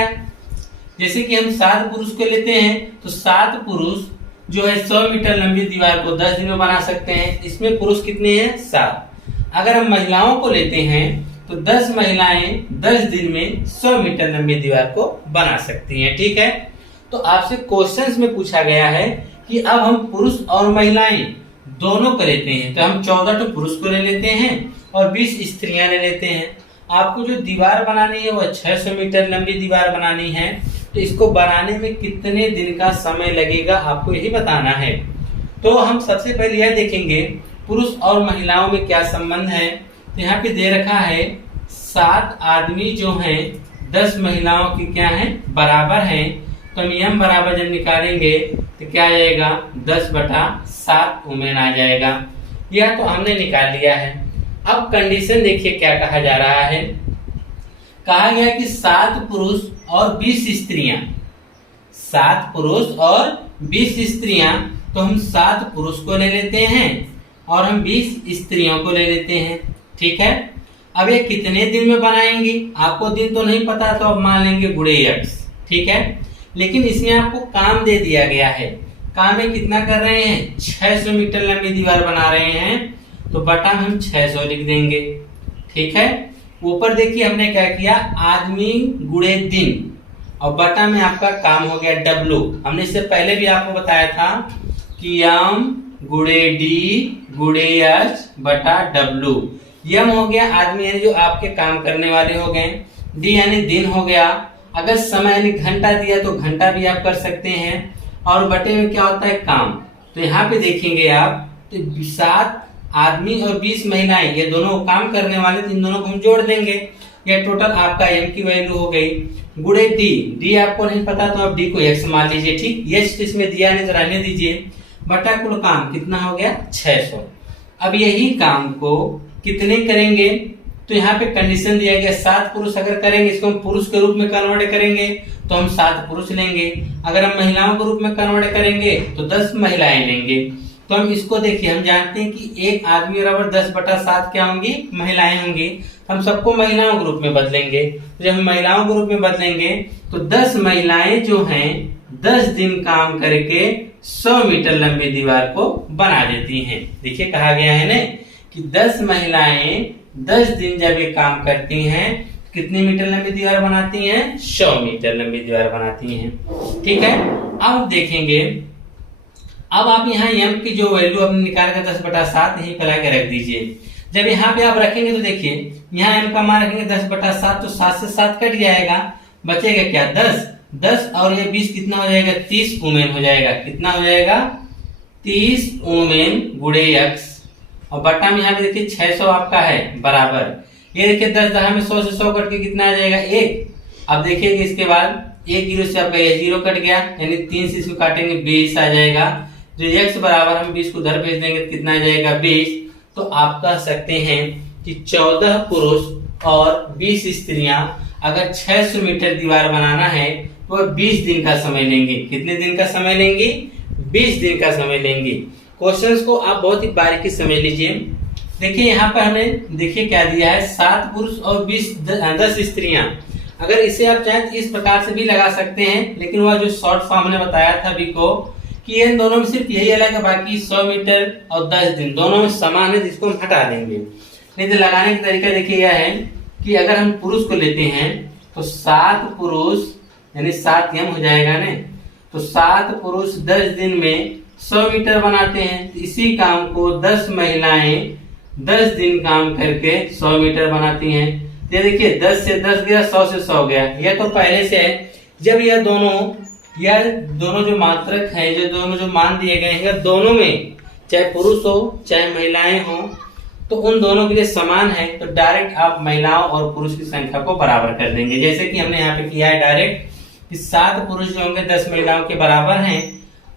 जैसे कि हम 7 पुरुष को लेते हैं तो 7 पुरुष जो है 100 मीटर लंबी दीवार को 10 दिन में बना सकते हैं। इसमें पुरुष कितने हैं? 7। अगर हम महिलाओं को लेते हैं तो 10 महिलाएं 10 दिन में 100 मीटर लंबी दीवार को बना सकती हैं। ठीक है, तो आपसे क्वेश्चंस में पूछा गया है कि अब हम पुरुष और महिलाएं दोनों को लेते हैं, तो हम 14 तो पुरुष को ले लेते हैं और 20 स्त्रियां ले लेते हैं। आपको जो दीवार बनानी है वो 600 मीटर लंबी दीवार बनानी है, तो इसको बनाने में कितने दिन का समय लगेगा आपको यही बताना है। तो हम सबसे पहले यह देखेंगे पुरुष और महिलाओं में क्या संबंध है। तो यहाँ पे दे रखा है 7 आदमी जो हैं 10 महिलाओं की क्या है? बराबर हैं। तो नियम बराबर जब निकालेंगे तो क्या आ जाएगा? 10/7 वुमेन आ जाएगा। यह तो हमने निकाल लिया है। अब कंडीशन देखिए क्या कहा जा रहा है। कहा गया कि 7 पुरुष और 20 स्त्रियां, 7 पुरुष और 20 स्त्रियां, तो हम 7 पुरुष को ले लेते हैं और हम 20 स्त्रियों को ले लेते हैं। ठीक है, अब ये कितने दिन में बनाएंगे? आपको दिन तो नहीं पता, तो अब मान लेंगे गुणे x। ठीक है, लेकिन इसमें आपको काम दे दिया गया है। काम में कितना कर रहे हैं? 600 मीटर लंबी दीवार बना रहे हैं, तो बटा में हम 600 लिख देंगे। ठीक है, ऊपर देखिए हमने क्या किया? आदमी गुणे दिन, और बटा में आपका काम हो गया W। हमने इससे पहले भी आपको बताया था कि M गुणे D गुणे H बटा W। यम हो गया आदमी यानी जो आपके काम करने वाले हो गए, डी यानी दिन हो गया। अगर समय यानी घंटा दिया तो घंटा भी आप कर सकते हैं, और बटे में क्या होता है? काम। तो यहाँ पे देखेंगे आप तो 7 आदमी और 20 महिलाएं, ये दोनों काम करने वाले, इन दोनों को हम जोड़ देंगे। ये टोटल आपका एम की वैल्यू हो गई। गुणे डी, डी आपको नहीं पता तो आप डी को एक्स मान लीजिए। ठीक, यश इसमें दिया नहीं तो रहने दीजिए। बटा कुल काम कितना हो गया? 600। अब यही काम को कितने करेंगे? तो यहाँ पे कंडीशन दिया गया 7 पुरुष अगर करेंगे, इसको हम पुरुष के रूप में कन्वर्ट करेंगे तो हम 7 पुरुष लेंगे। अगर हम महिलाओं के रूप में कन्वर्ट करेंगे तो 10 महिलाएं लेंगे। तो हम इसको देखिए, हम जानते हैं कि एक आदमी बराबर 10/7 क्या होंगी? महिलाएं होंगी। हम सबको महिलाओं के रूप में बदलेंगे। तो जब हम महिलाओं के रूप में बदलेंगे तो 10 महिलाएं जो हैं 10 दिन काम करके 100 मीटर लंबी दीवार को बना देती हैं। देखिए कहा गया है ना कि 10 महिलाएं 10 दिन जब ये काम करती हैं कितनी मीटर लंबी दीवार बनाती हैं? 100 मीटर लंबी दीवार बनाती हैं। ठीक है, अब देखेंगे, अब आप यहाँ m की जो वैल्यू आपने निकाल कर 10/7 यहीं फैला के रख दीजिए। जब यहाँ पे आप रखेंगे तो देखिए यहाँ m का मान रखेंगे 10/7, तो 7 से 7 कट जाएगा, बचेगा क्या? 10 और ये 20 कितना हो जाएगा? 30 वुमेन हो जाएगा। कितना हो जाएगा? 30 वुमेन गुणे x, और बटा में यहाँ पे देखिए 600 आपका है बराबर। ये देखिए 10 में 100 से 100 कट के कितना आ जाएगा? 1। अब देखिए इसके बाद 1 जीरो से आपका ये 0 कट गया, यानी 3 से इसको काटेंगे 20 आ जाएगा। जो x बराबर हम 20 को उधर भेज देंगे तो कितना आ जाएगा? 20। तो आप कह सकते हैं कि 14 पुरुष और 20 स्त्रियां अगर 600 मीटर दीवार बनाना है तो 20 दिन का समय लेंगे। कितने दिन का समय लेंगे? 20 दिन का समय लेंगे। क्वेश्चंस को आप बहुत ही बारीकी समझ लीजिए। देखिए यहाँ पर हमें देखिए क्या दिया है, 7 पुरुष और 10 स्त्रियां। अगर इसे आप चाहें तो इस प्रकार से भी लगा सकते हैं, लेकिन वह जो शॉर्ट फॉर्म ने बताया था अभी को कि इन दोनों में सिर्फ यही अलग है, बाकी 100 मीटर और 10 दिन दोनों में समान है, जिसको हम हटा देंगे। नहीं तो लगाने का तरीका देखिए यह है कि अगर हम पुरुष को लेते हैं तो 7 पुरुष यानी 7 m हो जाएगा ना, तो 7 पुरुष 10 दिन में 100 मीटर बनाते हैं। तो इसी काम को 10 महिलाएं 10 दिन काम करके 100 मीटर बनाती हैं। ये देखिए 10 से 10 गया, 100 से 100 गया। यह तो पहले से है। जब यह दोनों जो मात्रक हैं, जो दोनों जो मान दिए गए हैं, दोनों में चाहे पुरुष हो चाहे महिलाएं हो तो उन दोनों के लिए समान है, तो डायरेक्ट आप महिलाओं और पुरुष की संख्या को बराबर कर देंगे। जैसे कि हमने यहाँ पे किया है डायरेक्ट कि 7 पुरुष जो होंगे 10 महिलाओं के बराबर हैं,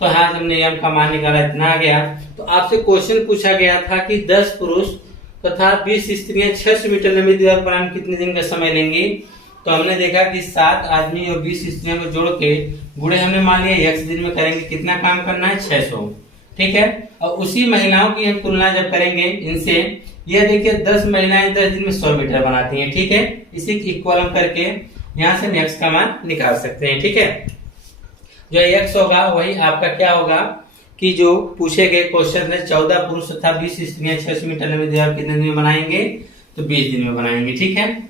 तो यहाँ हमने यम का मान निकाला, इतना आ गया। तो आपसे क्वेश्चन पूछा गया था कि 10 पुरुष तथा 20 स्त्रियां 600 मीटर लंबी दीवार बनाने में कितने दिन का समय लेंगी। तो हमने देखा कि 7 आदमी और 20 स्त्रियों को जोड़ के गुणे हमने मान लिया x दिन में करेंगे, कितना काम करना है 600, ठीक है। और उसी महिलाओं की हम तुलना जब करेंगे इनसे, ये देखिए 10 महिलाएं 10 दिन में 100 मीटर बनाती हैं, ठीक है। इसी की इक्वल हम करके यहाँ से हम x का मान निकाल सकते हैं, ठीक है। जो x होगा वही आपका क्या होगा कि जो पूछे गए क्वेश्चन है 14 पुरुष तथा 20 स्त्रियां 600 मीटर लंबी दीवार कितने दिन में बनाएंगे, तो 20 दिन में बनाएंगे, ठीक है।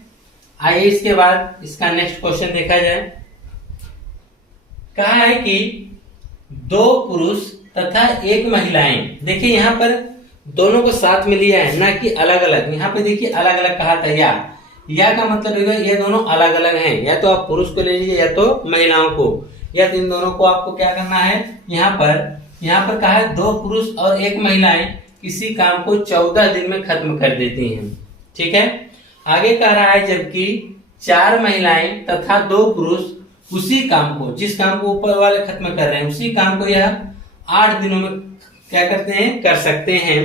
आइए इसके बाद इसका नेक्स्ट क्वेश्चन देखा जाए। कहा है कि 2 पुरुष तथा 1 महिलाएं, देखिए यहाँ पर दोनों को साथ में लिया है, ना कि अलग अलग। यहाँ पे देखिए अलग अलग कहा था, या का मतलब होगा ये दोनों अलग अलग हैं, या तो आप पुरुष को ले लीजिए या तो महिलाओं को, या तो इन दोनों को आपको क्या करना है। यहाँ पर कहा है 2 पुरुष और 1 महिलाएं किसी काम को 14 दिन में खत्म कर देती हैं, ठीक है। आगे कह रहा है जबकि 4 महिलाएं तथा 2 पुरुष उसी काम को, जिस काम को ऊपर वाले खत्म कर रहे हैं, उसी काम को यह 8 दिनों में क्या करते हैं, कर सकते हैं।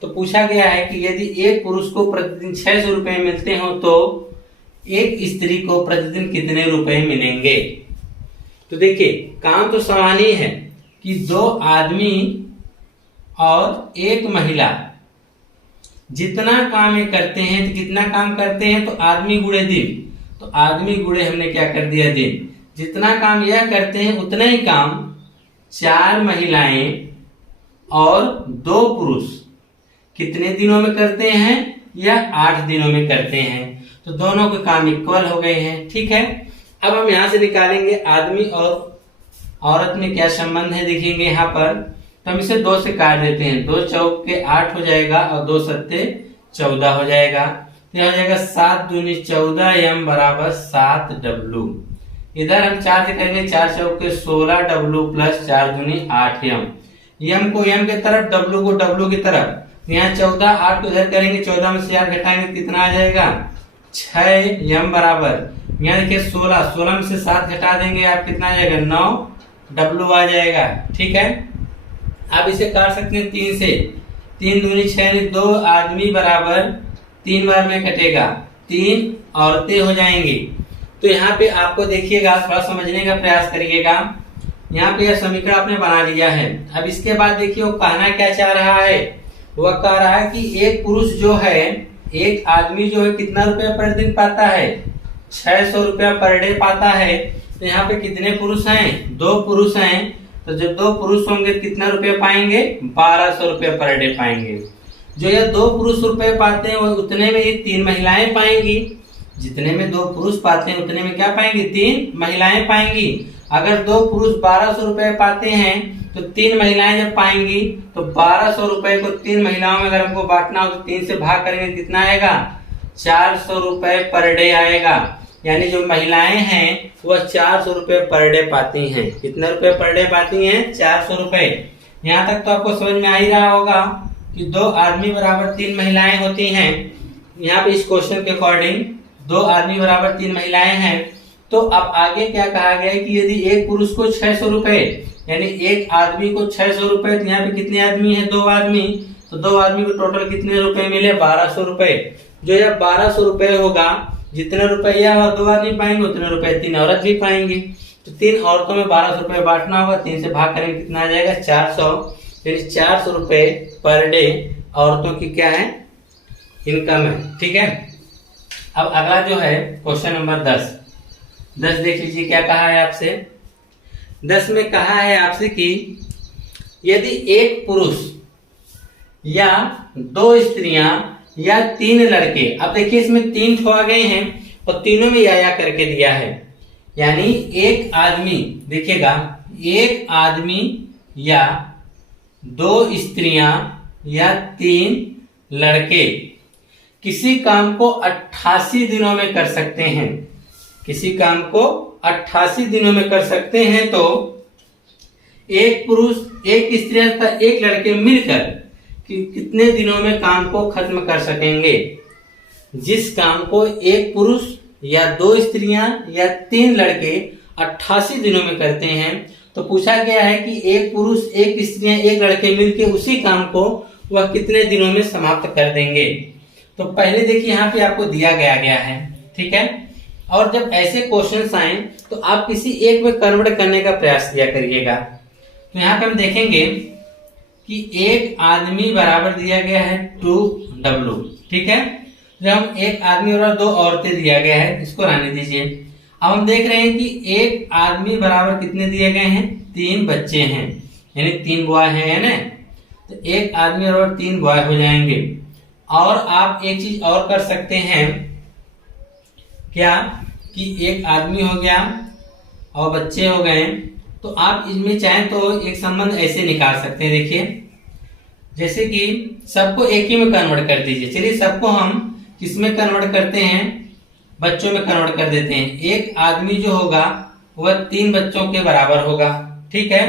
तो पूछा गया है कि यदि एक पुरुष को प्रतिदिन 600 रुपए मिलते हो तो एक स्त्री को प्रतिदिन कितने रुपए मिलेंगे। तो देखिए काम तो समान ही है कि 2 आदमी और 1 महिला जितना काम ये करते हैं, तो कितना काम करते हैं, तो आदमी गुणे दिन, तो आदमी गुणे हमने क्या कर दिया दिन, जितना काम यह करते हैं उतना ही काम 4 महिलाएं और 2 पुरुष कितने दिनों में करते हैं, या 8 दिनों में करते हैं। तो दोनों के काम इक्वल हो गए हैं, ठीक है। अब हम यहाँ से निकालेंगे आदमी और औरत में क्या संबंध है, देखेंगे यहाँ पर। तो हम इसे 2 से काट देते हैं, 2 चौक के 8 हो जाएगा और 2 सत्ते 14 हो जाएगा। यह हो जाएगा 7 दूनी 14 m बराबर 7 W। इधर हम 4 से करेंगे, 4 चौक के 16 W प्लस 4 दूनी 8 m। m को m की तरफ, w को w की तरफ। यहाँ 14, 8 को इधर करेंगे, 14 में से 4 घटाएंगे कितना आ जाएगा 6 m बराबर। यहाँ देखिए 16 में से 7 घटा देंगे आप, कितना आ जाएगा 9 w आ जाएगा, ठीक है। आप इसे काट सकते हैं 3 से, 3 दूनी 6, 2 आदमी बराबर 3 बार में कटेगा, 3 औरतें हो जाएंगी। तो यहाँ पे आपको देखिएगा, थोड़ा समझने का प्रयास करिएगा। यहाँ पे यह समीकरण आपने बना लिया है। अब इसके बाद देखिए वो कहना क्या चाह रहा है, वह कह रहा है कि एक पुरुष जो है, एक आदमी जो है कितना रुपया पर दिन पाता है, 600 रुपया पर डे पाता है। तो यहाँ पे कितने पुरुष हैं, 2 पुरुष हैं। तो जब 2 पुरुष होंगे कितना रुपया पाएंगे, 1200 रुपया पर डे पाएंगे। जो ये 2 पुरुष रुपए पाते हैं वो उतने में ही 3 महिलाएं पाएंगी। जितने में 2 पुरुष पाते हैं उतने में क्या पाएंगी, 3 महिलाएं पाएंगी। अगर 2 पुरुष 1200 रुपए पाते हैं तो 3 महिलाएं जब पाएंगी तो 1200 रुपए को 3 महिलाओं में अगर हमको बांटना हो तो 3 से भाग करेंगे, कितना आएगा 400 रुपए पर डे आएगा। यानी जो महिलाएं हैं वह 400 रुपए पर डे पाती हैं। कितने रुपए पर डे पाती हैं, 400 रुपए। यहाँ तक तो आपको समझ में आ ही रहा होगा कि 2 आदमी बराबर 3 महिलाएं होती हैं। यहाँ पे इस क्वेश्चन के अकॉर्डिंग 2 आदमी बराबर 3 महिलाएं हैं। तो अब आगे क्या कहा गया है कि यदि एक पुरुष को 600 रुपए, यानी एक आदमी को 600 रुपए, तो यहाँ पे कितने आदमी हैं, 2 आदमी। तो 2 आदमी को टोटल कितने रुपए मिले, 1200 रुपए। जो यह 1200 रुपए होगा, जितने रुपया 2 आदमी पाएंगे उतने रुपए 3 औरत भी पाएंगी। तो 3 औरतों में 1200 रुपए बांटना होगा, 3 से भाग करेंगे कितना आ जाएगा 400। यानी 400 रुपए पर डे औरतों की क्या है, इनकम है, ठीक है। अब अगला जो है क्वेश्चन नंबर 10 देख लीजिए क्या कहा है आपसे। 10 में कहा है आपसे कि यदि एक पुरुष या 2 स्त्रियां या 3 लड़के, अब देखिए इसमें 3 ठो आ गए हैं और तीनों में या करके दिया है। यानी एक आदमी, देखिएगा एक आदमी या 2 स्त्रियां या 3 लड़के किसी काम को 88 दिनों में कर सकते हैं। किसी काम को 88 दिनों में कर सकते हैं। तो एक पुरुष, एक स्त्री तथा एक लड़के मिलकर कितने दिनों में काम को खत्म कर सकेंगे। जिस काम को एक पुरुष या 2 स्त्रियां या 3 लड़के 88 दिनों में करते हैं, तो पूछा गया है कि एक पुरुष, एक स्त्रियां, एक लड़के मिलकर उसी काम को वह कितने दिनों में समाप्त कर देंगे। तो पहले देखिए यहाँ पे आपको दिया गया है, ठीक है। और जब ऐसे क्वेश्चंस आए तो आप किसी एक में कन्वर्ट करने का प्रयास किया करिएगा। तो यहाँ पे हम देखेंगे कि एक आदमी बराबर दिया गया है 2W, ठीक है। जब हम एक आदमी और 2 औरतें दिया गया है, इसको रहने दीजिए। अब हम देख रहे हैं कि एक आदमी बराबर कितने दिए गए हैं, 3 बच्चे हैं, यानी 3 बॉय है ना। तो एक आदमी और 3 बॉय हो जाएंगे। और आप एक चीज और कर सकते हैं क्या, कि एक आदमी हो गया और बच्चे हो गए, तो आप इसमें चाहें तो एक संबंध ऐसे निकाल सकते हैं। देखिए, जैसे कि सबको एक ही में कन्वर्ट कर दीजिए। चलिए, सबको हम किसमें कन्वर्ट करते हैं, बच्चों में कन्वर्ट कर देते हैं। एक आदमी जो होगा वह 3 बच्चों के बराबर होगा, ठीक है।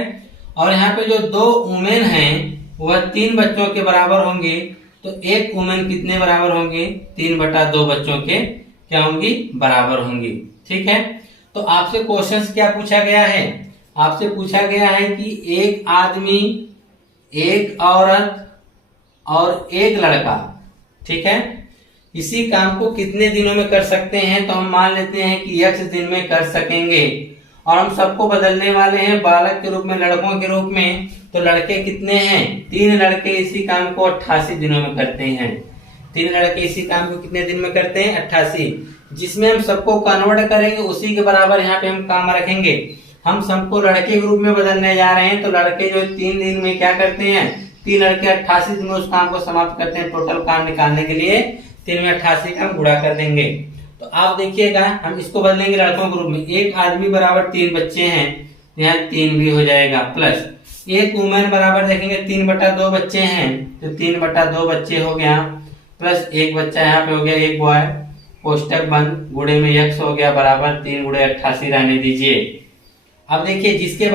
और यहाँ पे जो 2 वुमेन हैं वह 3 बच्चों के बराबर होंगे। तो एक वुमेन कितने बराबर होंगे, 3/2 बच्चों के क्या होंगी, बराबर होंगी, ठीक है। तो आपसे क्वेश्चंस क्या पूछा गया है, आपसे पूछा गया है कि एक आदमी, एक औरत और एक लड़का, ठीक है, इसी काम को कितने दिनों में कर सकते हैं। तो हम मान लेते हैं कि x दिन में कर सकेंगे। और हम सबको बदलने वाले हैं बालक के रूप में, लड़कों के रूप में। तो लड़के कितने हैं, 3 लड़के इसी काम को 88 दिनों में करते हैं। 3 लड़के इसी काम को कितने दिन में करते हैं, 88। जिसमें हम सबको कन्वर्ट करेंगे उसी के बराबर यहाँ पे हम काम रखेंगे। हम सबको लड़के के रूप में बदलने जा रहे हैं। तो लड़के जो 3 दिन में क्या करते हैं, 3 लड़के 88 दिन में उस काम को समाप्त करते हैं। टोटल काम निकालने के लिए 3 में 88 का हम गुणा कर देंगे। तो आप देखिएगा, हम इसको बदलेंगे लड़कों के रूप में। एक आदमी बराबर 3 बच्चे हैं, यहाँ 3 भी हो जाएगा, प्लस एक वुमेन बराबर देखेंगे 3/2 बच्चे हैं, तो 3/2 बच्चे हो गया, प्लस एक बच्चा यहाँ पे हो गया, एक बॉय, कोष्टक बंद, गुणे में x हो गया बराबर 3 × 88 रहने दीजिए। अब देखिए, जिसके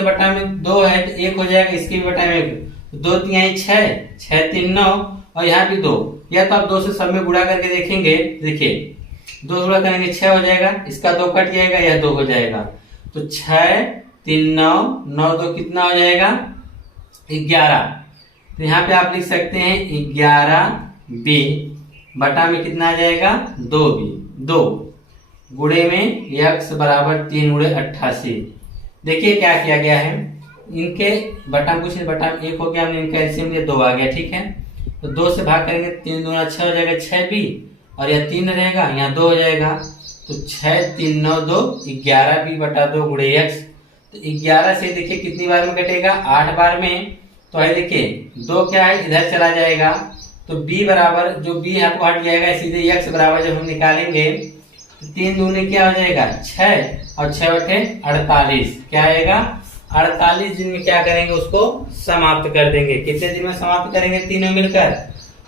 बटा में 2 है तो 1 हो जाएगा, इसके बटा में 2 3 6, 6 3 9, और यहाँ भी 2। या तो आप 2 से सब में गुणा करके देखेंगे, देखिए 2 गुणा करेंगे 6 हो जाएगा, इसका 2 कट जाएगा, यह 2 हो जाएगा। तो 6 3 9, 9 2 कितना हो जाएगा, 11। तो यहाँ पे आप लिख सकते हैं 11b, बटा में कितना आ जाएगा, 2b, 2 गुणे में x बराबर 3 × 88। देखिए क्या किया गया है, इनके बटा में कुछ बटा में 1 हो गया, हमने इनका एलसीएम लिया 2 आ गया, ठीक है। तो 2 से भाग करेंगे, 3 दूना 6 हो जाएगा, 6b, और यह 3 रहेगा, यहाँ 2 हो जाएगा। तो 6 3 9 2, 11b/2 × x। तो 11 से देखिए कितनी बार में कटेगा, 8 बार में। तो आइए देखिए, 2 क्या है, इधर चला जाएगा। तो b बराबर, जो b आपको हट जाएगा, सीधे x बराबर जब हम निकालेंगे तो 3 दूने क्या हो जाएगा, 6, और 6 बटे 48 क्या आएगा, 48 दिन में क्या करेंगे, उसको समाप्त कर देंगे। कितने दिन में समाप्त करेंगे, तीनों मिलकर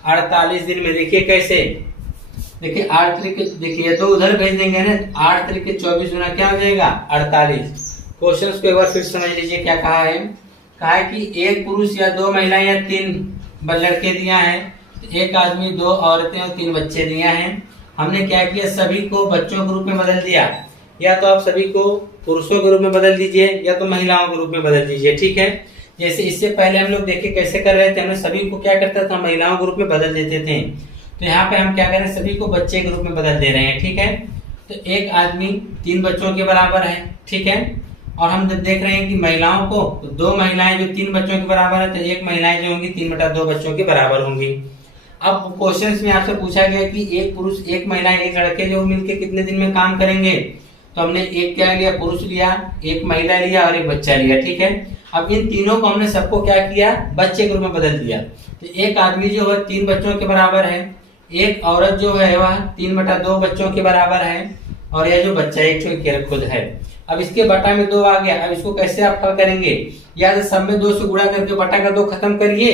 48 दिन में। देखिए कैसे, देखिए 8 तरीके, देखिए 2 उधर भेज देंगे ना, 8 तरीके 24 गुना क्या हो जाएगा, 48। क्वेश्चन को एक बार फिर समझ लीजिए क्या कहा है। कहा है कि एक पुरुष या 2 महिलाएं या 3 लड़के दिया है, एक आदमी, 2 औरतें और 3 बच्चे दिया है। हमने क्या किया, सभी को बच्चों के रूप में बदल दिया। या तो आप सभी को पुरुषों के रूप में बदल दीजिए, या तो महिलाओं के रूप में बदल दीजिए, ठीक है। जैसे इससे पहले हम लोग देखिए कैसे कर रहे थे, हमने सभी को क्या करता था, महिलाओं के रूप में बदल देते थे। तो यहाँ पे हम क्या करें, सभी को बच्चे के रूप में बदल दे रहे हैं, ठीक है। तो एक आदमी 3 बच्चों के बराबर है, ठीक है। और हम देख रहे हैं कि महिलाओं को, तो 2 महिलाएं जो 3 बच्चों के बराबर है, तो 1 महिलाएं जो होंगी 3/2 बच्चों के बराबर होंगी। अब क्वेश्चंस में आपसे पूछा गया कि एक पुरुष, एक महिला, एक लड़के जो मिलके कितने दिन में काम करेंगे। तो हमने एक क्या लिया, पुरुष लिया, एक महिला लिया और एक बच्चा लिया, ठीक है। अब इन तीनों को हमने सबको क्या किया, बच्चे के रूप में बदल दिया। तो एक आदमी जो है 3 बच्चों के बराबर है, एक औरत जो है वह 3/2 बच्चों के बराबर है, और यह जो बच्चा एक खुद है। अब इसके बटा में 2 आ गया। अब इसको कैसे आप हल करेंगे, या तो सब में 2 से गुणा करके बटा का 2 खत्म करिए,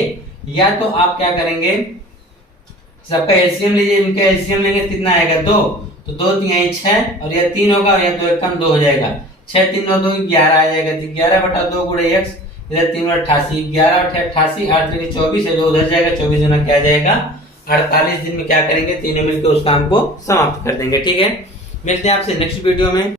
या तो आप क्या करेंगे, सबका एलसीएम लीजिए। इनका एलसीएम लेंगे कितना आएगा, 2। तो 2 3 6, और यह 3 होगा, और यह 2 1 2 हो जाएगा। 6 3 9 2 11 आ जाएगा। तो 11/2 × x, इधर 3 88, 11 8 88, 8 3 24 है, जो उधर जाएगा, 24 गुना क्या जाएगा, 48 दिन में क्या करेंगे, तीनों मिलकर उस काम को समाप्त कर देंगे, ठीक है। मिलते हैं आपसे नेक्स्ट वीडियो में।